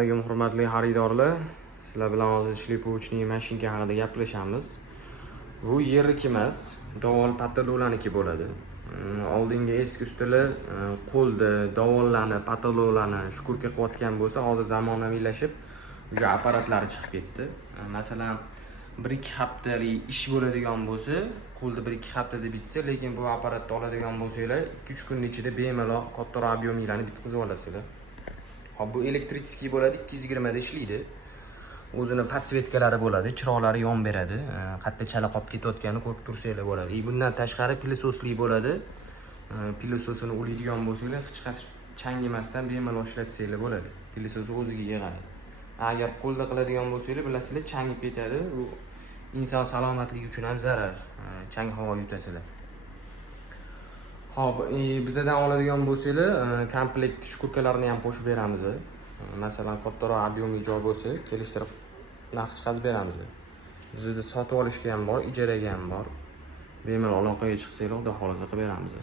Hurmatli xaridorlar, sizlar bilan hozir shlipovchniy mashinka haqida gaplashamiz. Bu yeriki emas, dovol patalo'laniki bo'ladi. Oldingi eski ustolar qo'lda dovonlarni, patalo'larni shkurka qilayotgan bo'lsa, hozir zamonaviylashib, o'sha apparatlari chiqib ketdi. Masalan, 1-2 haftalik ish bo'ladigan bo'lsa, qo'lda 1-2 haftada bitsa, lekin bu apparatni oladigan bo'lsanglar, 2-3 kunning ichida bemalol kattaroq ob'yemlarni bitkazib olasizlar. Bu elektriskiy bo'ladi, 220 da ishlaydi. O'zini podsvetkalari bo'ladi, chiroqlari yon beradi. Qayerda chala qolib ketayotganini ko'rib tursanglar bo'ladi. Bundan tashqari pilososli bo'ladi. Pilososini o'laydigan bo'lsanglar, hech qanday chang emasdan bemalol ishlatsanglar bo'ladi. Pilososi o'ziga yig'adi. Agar qo'lda qiladigan bo'lsanglar, bilasizlar, changib ketadi. Bu inson salomatligi uchun ham zarar. Chang havo yutasizlar. Xo'p, bizdan oladigan bo'lsanglar, komplekt shkurkalarni ham qo'shib beramiz. Masalan, kattaroq ob'yemli joy bo'lsa, kelishtirib narx chiqazib beramiz. Bizda sotib olishga ham bor, ijaraga ham bor. Bemalol aloqaga chiqsanglar, xudo xolasa qilib beramiz.